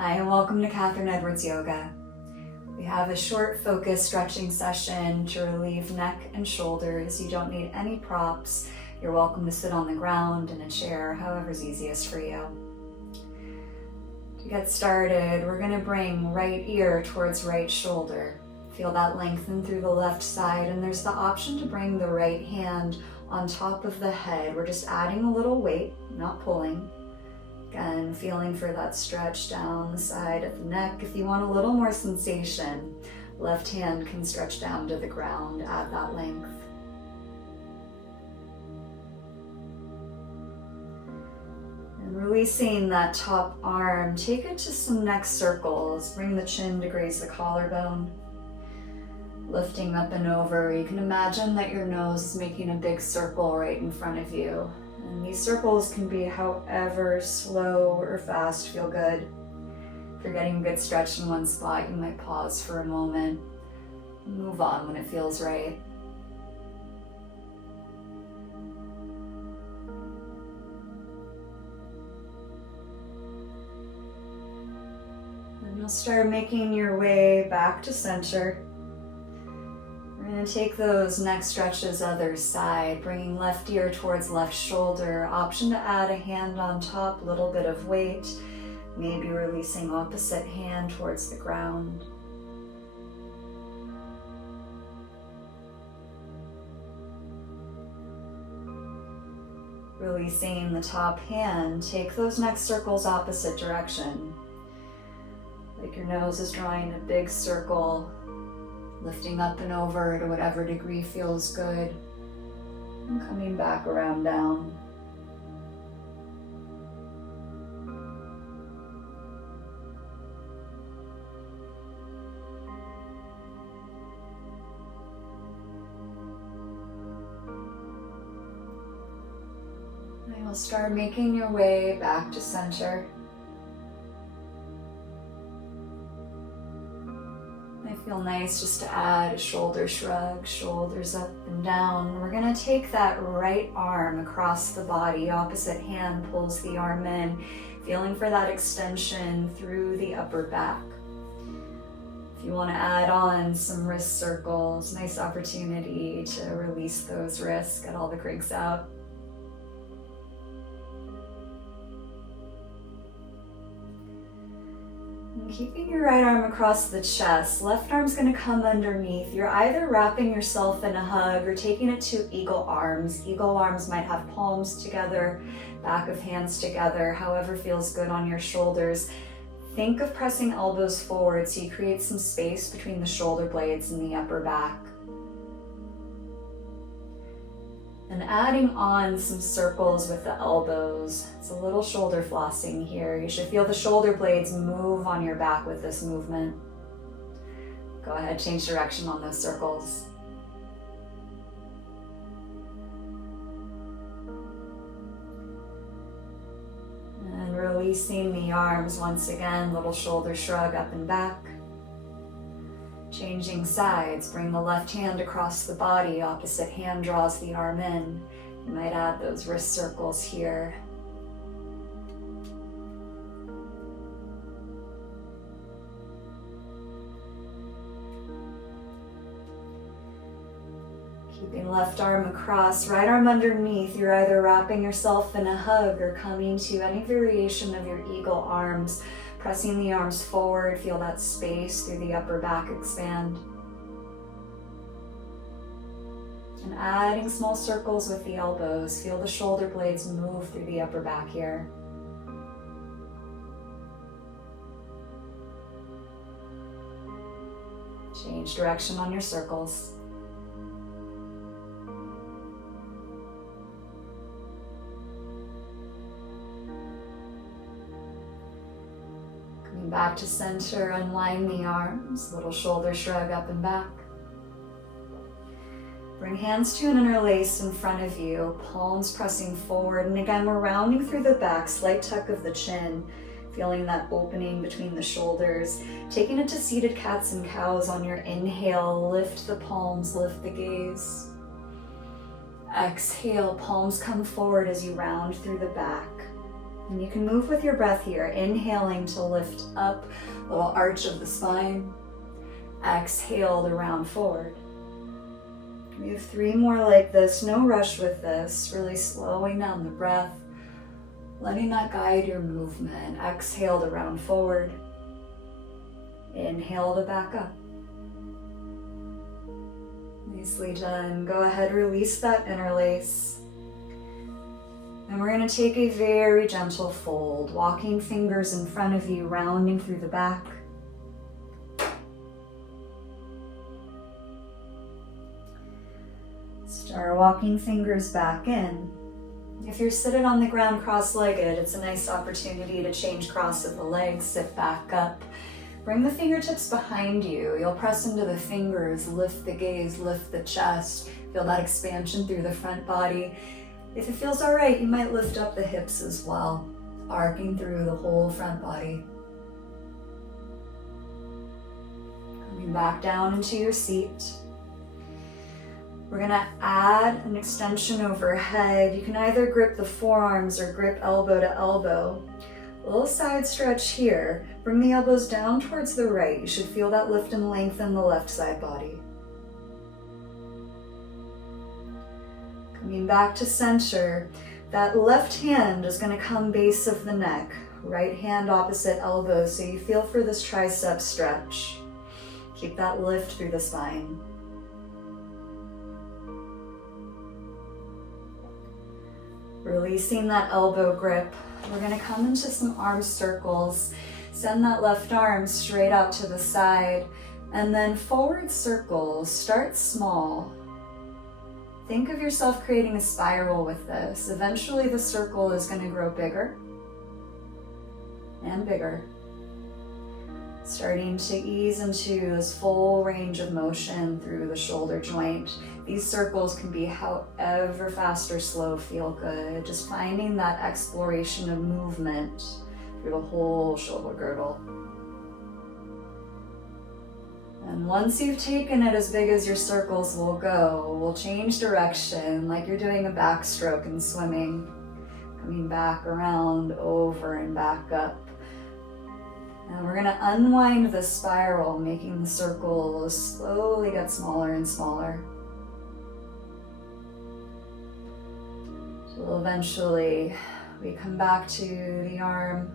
Hi, and welcome to Katherine Edwards Yoga. We have a short focus stretching session to relieve neck and shoulders. You don't need any props. You're welcome to sit on the ground, in a chair, however's easiest for you. To get started, we're going to bring right ear towards right shoulder. Feel that lengthen through the left side, and there's the option to bring the right hand on top of the head. We're just adding a little weight, not pulling. Again, feeling for that stretch down the side of the neck. If you want a little more sensation, left hand can stretch down to the ground, add that length. And releasing that top arm, take it to some neck circles. Bring the chin to graze the collarbone. Lifting up and over, you can imagine that your nose is making a big circle right in front of you. And these circles can be however slow or fast feel good. If you're getting a good stretch in one spot, you might pause for a moment and move on when it feels right. And you'll start making your way back to center. We're going to take those neck stretches other side, bringing left ear towards left shoulder. Option to add a hand on top, little bit of weight. Maybe releasing opposite hand towards the ground. Releasing the top hand, take those neck circles opposite direction. Like your nose is drawing a big circle. Lifting up and over to whatever degree feels good, and coming back around down. And you'll start making your way back to center. Feel nice just to add a shoulder shrug, shoulders up and down. We're going to take that right arm across the body, opposite hand pulls the arm in, feeling for that extension through the upper back. If you want to add on some wrist circles, nice opportunity to release those wrists, get all the cranks out. Keeping your right arm across the chest, left arm's going to come underneath. You're either wrapping yourself in a hug or taking it to eagle arms. Eagle arms might have palms together, back of hands together, however feels good on your shoulders. Think of pressing elbows forward so you create some space between the shoulder blades and the upper back. And adding on some circles with the elbows. It's a little shoulder flossing here. You should feel the shoulder blades move on your back with this movement. Go ahead, change direction on those circles. And releasing the arms once again, little shoulder shrug up and back. Changing sides, bring the left hand across the body, opposite hand draws the arm in. You might add those wrist circles here. Keeping left arm across, right arm underneath. You're either wrapping yourself in a hug or coming to any variation of your eagle arms. Pressing the arms forward, feel that space through the upper back expand. And adding small circles with the elbows, feel the shoulder blades move through the upper back here. Change direction on your circles. Back to center, unwind the arms, little shoulder shrug up and back. Bring hands to an interlace in front of you, palms pressing forward. And again, we're rounding through the back, slight tuck of the chin, feeling that opening between the shoulders. Taking it to seated cats and cows on your inhale, lift the palms, lift the gaze. Exhale, palms come forward as you round through the back. And you can move with your breath here, inhaling to lift up, little arch of the spine. Exhale to round forward. We have 3 more like this, no rush with this, really slowing down the breath, letting that guide your movement. Exhale to round forward. Inhale to back up. Nicely done. Go ahead, release that interlace. And we're going to take a very gentle fold, walking fingers in front of you, rounding through the back. Start walking fingers back in. If you're sitting on the ground cross-legged, it's a nice opportunity to change cross of the legs, sit back up. Bring the fingertips behind you. You'll press into the fingers, lift the gaze, lift the chest. Feel that expansion through the front body. If it feels all right, you might lift up the hips as well, arcing through the whole front body. Coming back down into your seat. We're going to add an extension overhead. You can either grip the forearms or grip elbow to elbow. A little side stretch here. Bring the elbows down towards the right. You should feel that lift and lengthen the left side body. Coming back to center. That left hand is going to come base of the neck. Right hand opposite elbow, so you feel for this tricep stretch. Keep that lift through the spine. Releasing that elbow grip. We're going to come into some arm circles. Send that left arm straight out to the side. And then forward circles. Start small. Think of yourself creating a spiral with this. Eventually the circle is going to grow bigger and bigger. Starting to ease into this full range of motion through the shoulder joint. These circles can be however fast or slow feel good. Just finding that exploration of movement through the whole shoulder girdle. And once you've taken it as big as your circles will go, we'll change direction like you're doing a backstroke in swimming. Coming back around, over and back up. And we're going to unwind the spiral, making the circles slowly get smaller and smaller. So eventually we come back to the arm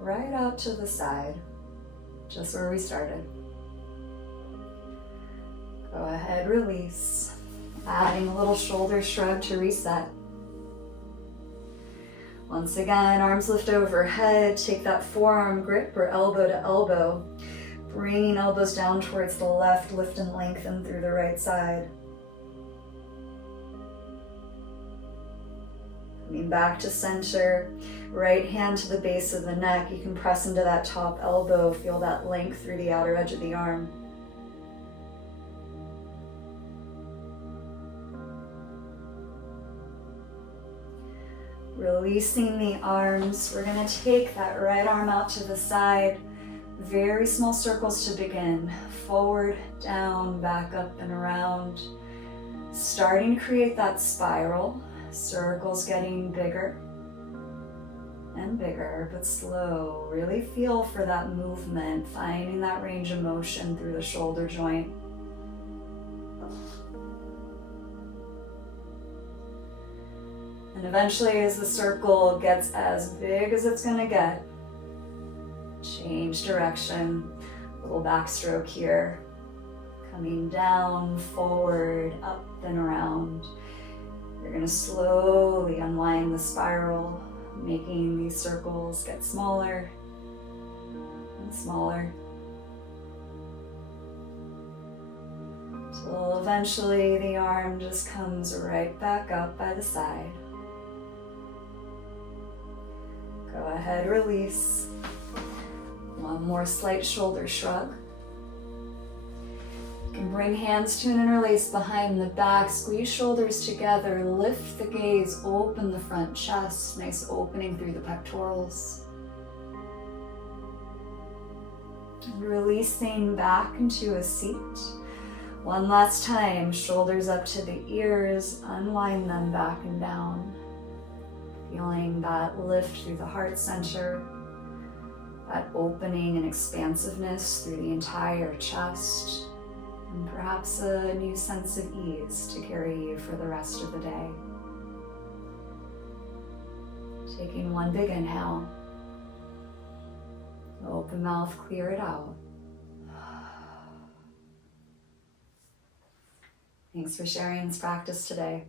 right out to the side, just where we started. Go ahead, release. Adding a little shoulder shrug to reset. Once again, arms lift overhead. Take that forearm grip or elbow to elbow. Bringing elbows down towards the left, lift and lengthen through the right side. Coming back to center. Right hand to the base of the neck. You can press into that top elbow. Feel that length through the outer edge of the arm. Releasing the arms, we're going to take that right arm out to the side. Very small circles to begin. Forward, down, back up and around. Starting to create that spiral. Circles getting bigger and bigger, but slow. Really feel for that movement, finding that range of motion through the shoulder joint. And eventually, as the circle gets as big as it's going to get, change direction. Little backstroke here. Coming down, forward, up and around. You're going to slowly unwind the spiral, making these circles get smaller and smaller. So eventually the arm just comes right back up by the side. Go ahead, release. One more slight shoulder shrug. You can bring hands to an interlace behind the back, squeeze shoulders together, lift the gaze, open the front chest, nice opening through the pectorals. Releasing back into a seat. One last time, shoulders up to the ears, unwind them back and down. Feeling that lift through the heart center, that opening and expansiveness through the entire chest, and perhaps a new sense of ease to carry you for the rest of the day. Taking one big inhale, open mouth, clear it out. Thanks for sharing this practice today.